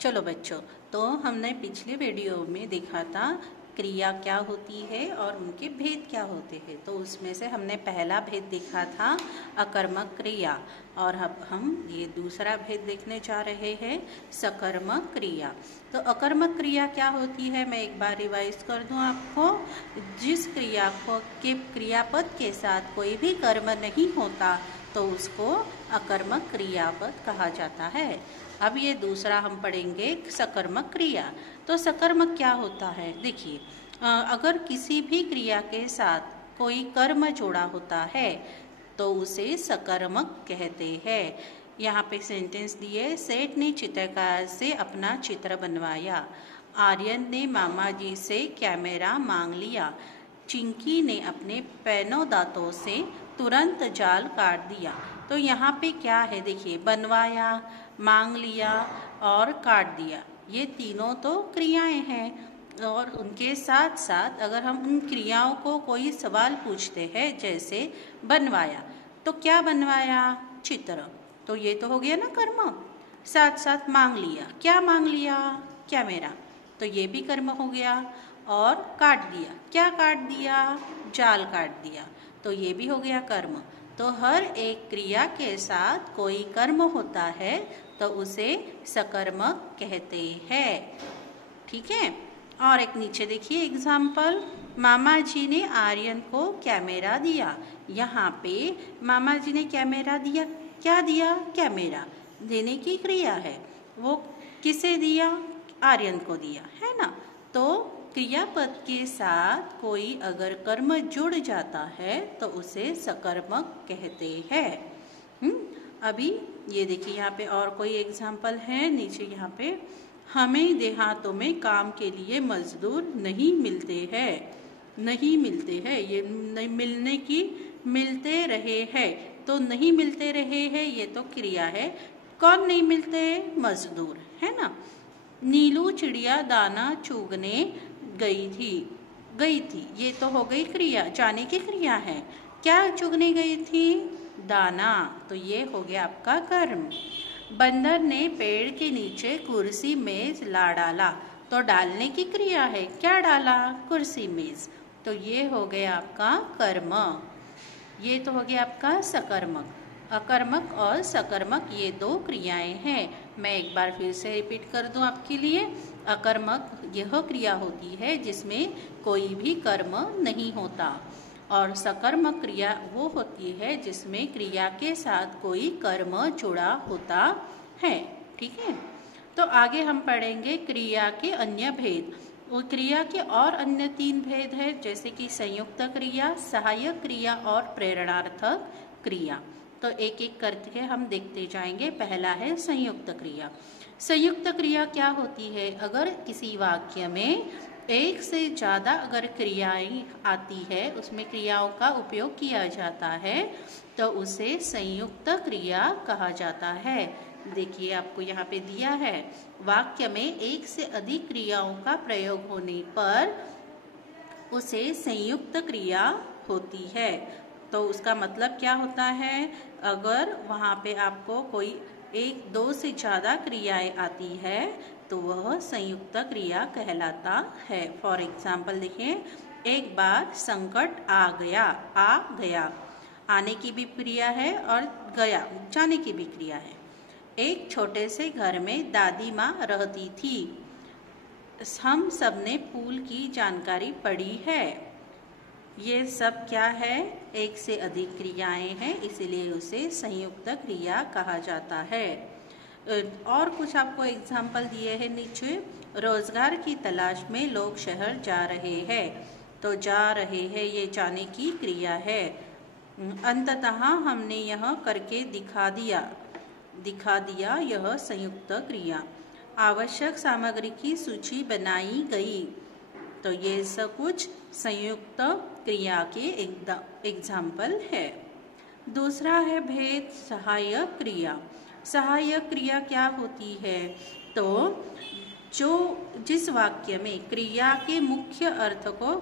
चलो बच्चों, तो हमने पिछले वीडियो में देखा था क्रिया क्या होती है और उनके भेद क्या होते हैं। तो उसमें से हमने पहला भेद देखा था अकर्मक क्रिया, और अब हम ये दूसरा भेद देखने जा रहे हैं सकर्मक क्रिया। तो अकर्मक क्रिया क्या होती है, मैं एक बार रिवाइज कर दूं आपको। जिस क्रिया को के क्रियापद के साथ कोई भी कर्म नहीं होता तो उसको अकर्मक क्रियापद कहा जाता है। अब ये दूसरा हम पढ़ेंगे सकर्मक क्रिया। तो सकर्मक क्या होता है, देखिए, अगर किसी भी क्रिया के साथ कोई कर्म जुड़ा होता है तो उसे सकर्मक कहते हैं। यहाँ पे सेंटेंस दिए, सेठ ने चित्रकार से अपना चित्र बनवाया, आर्यन ने मामा जी से कैमरा मांग लिया, चिंकी ने अपने पैनों दांतों से तुरंत जाल काट दिया। तो यहाँ पे क्या है, देखिए, बनवाया, मांग लिया और काट दिया, ये तीनों तो क्रियाएं हैं। और उनके साथ साथ अगर हम उन क्रियाओं को कोई सवाल पूछते हैं, जैसे बनवाया, तो क्या बनवाया, चित्र, तो ये तो हो गया ना कर्म। साथ साथ मांग लिया, क्या मांग लिया, कैमरा, तो ये भी कर्म हो गया। और काट दिया, क्या काट दिया, जाल काट दिया, तो ये भी हो गया कर्म। तो हर एक क्रिया के साथ कोई कर्म होता है तो उसे सकर्मक कहते हैं। ठीक है। और एक नीचे देखिए एग्जाम्पल, मामा जी ने आर्यन को कैमरा दिया। यहाँ पे मामा जी ने कैमरा दिया, क्या दिया, कैमरा, देने की क्रिया है, वो किसे दिया, आर्यन को दिया, है ना। तो क्रियापद के साथ कोई अगर कर्म जुड़ जाता है तो उसे सकर्मक कहते हैं। अभी ये देखिए, यहाँ पे और कोई एग्जाम्पल है नीचे। यहाँ पे, हमें देहातों में काम के लिए मजदूर नहीं मिलते हैं, नहीं मिलते हैं, ये नहीं मिलने की, मिलते रहे हैं, तो नहीं मिलते रहे हैं ये तो क्रिया है। कौन नहीं मिलते, मजदूर, है ना। नीलू चिड़िया दाना चुगने गई थी, ये तो हो गई क्रिया, जाने की क्रिया है। क्या चुगने गई थी, दाना, तो ये हो गया आपका कर्म। बंदर ने पेड़ के नीचे कुर्सी मेज ला डाला, तो डालने की क्रिया है, क्या डाला, कुर्सी मेज, तो ये हो गया आपका कर्म। ये तो हो गया आपका सकर्मक। अकर्मक और सकर्मक ये दो क्रियाएं हैं। मैं एक बार फिर से रिपीट कर दूं आपके लिए। अकर्मक यह क्रिया होती है जिसमें कोई भी कर्म नहीं होता, और सकर्मक क्रिया वो होती है जिसमें क्रिया के साथ कोई कर्म जुड़ा होता है। ठीक है। तो आगे हम पढ़ेंगे क्रिया के अन्य भेद। वो क्रिया के और अन्य 3 भेद है, जैसे कि संयुक्त क्रिया, सहायक क्रिया और प्रेरणार्थक क्रिया। तो एक एक करके हम देखते जाएंगे। पहला है संयुक्त क्रिया। संयुक्त क्रिया क्या होती है, अगर किसी वाक्य में एक से ज़्यादा अगर क्रियाएं आती है, उसमें क्रियाओं का उपयोग किया जाता है, तो उसे संयुक्त क्रिया कहा जाता है। देखिए, आपको यहाँ पे दिया है, वाक्य में एक से अधिक क्रियाओं का प्रयोग होने पर उसे संयुक्त क्रिया होती है। तो उसका मतलब क्या होता है, अगर वहाँ पे आपको कोई 1-2 से ज़्यादा क्रियाएं आती है तो वह संयुक्त क्रिया कहलाता है। फॉर एग्जाम्पल देखिए, एक बार संकट आ गया, आने की भी क्रिया है और गया, जाने की भी क्रिया है। एक छोटे से घर में दादी माँ रहती थी, हम सब ने पुल की जानकारी पढ़ी है। ये सब क्या है, एक से अधिक क्रियाएं हैं, इसीलिए उसे संयुक्त क्रिया कहा जाता है। और कुछ आपको एग्जाम्पल दिए हैं नीचे। रोजगार की तलाश में लोग शहर जा रहे हैं, तो जा रहे हैं ये जाने की क्रिया है। अंततः हमने यह करके दिखा दिया, यह संयुक्त क्रिया। आवश्यक सामग्री की सूची बनाई गई, तो ये सब कुछ संयुक्त क्रिया के एग्जाम्पल है। दूसरा है भेद सहायक क्रिया। सहायक क्रिया क्या होती है, तो जिस वाक्य में क्रिया के मुख्य अर्थ को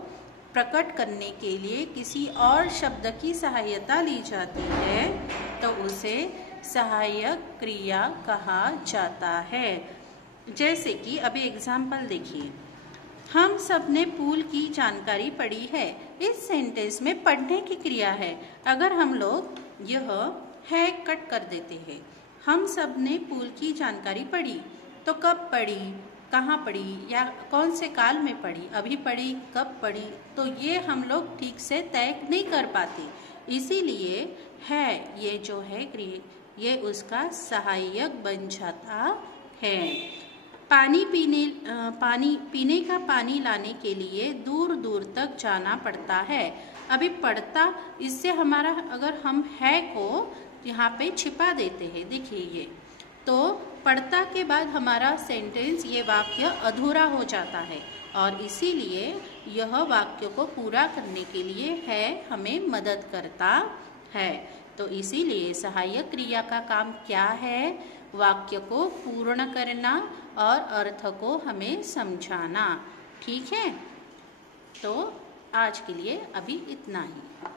प्रकट करने के लिए किसी और शब्द की सहायता ली जाती है तो उसे सहायक क्रिया कहा जाता है। जैसे कि अभी एग्जाम्पल देखिए, हम सब ने पूल की जानकारी पढ़ी है। इस सेंटेंस में पढ़ने की क्रिया है। अगर हम लोग यह है कट कर देते हैं, हम सब ने पूल की जानकारी पढ़ी, तो कब पढ़ी, कहाँ पढ़ी या कौन से काल में पढ़ी, अभी पढ़ी, कब पढ़ी, तो ये हम लोग ठीक से तय नहीं कर पाते। इसीलिए है ये जो है ये उसका सहायक बन जाता है। पानी पीने का पानी लाने के लिए दूर दूर तक जाना पड़ता है। अभी पड़ता, इससे हमारा अगर हम है को यहाँ पे छिपा देते हैं, देखिए ये, तो पड़ता के बाद हमारा सेंटेंस, ये वाक्य अधूरा हो जाता है और इसीलिए यह वाक्य को पूरा करने के लिए है हमें मदद करता है। तो इसीलिए सहायक क्रिया का काम क्या है, वाक्य को पूर्ण करना और अर्थ को हमें समझाना। ठीक है, तो आज के लिए अभी इतना ही।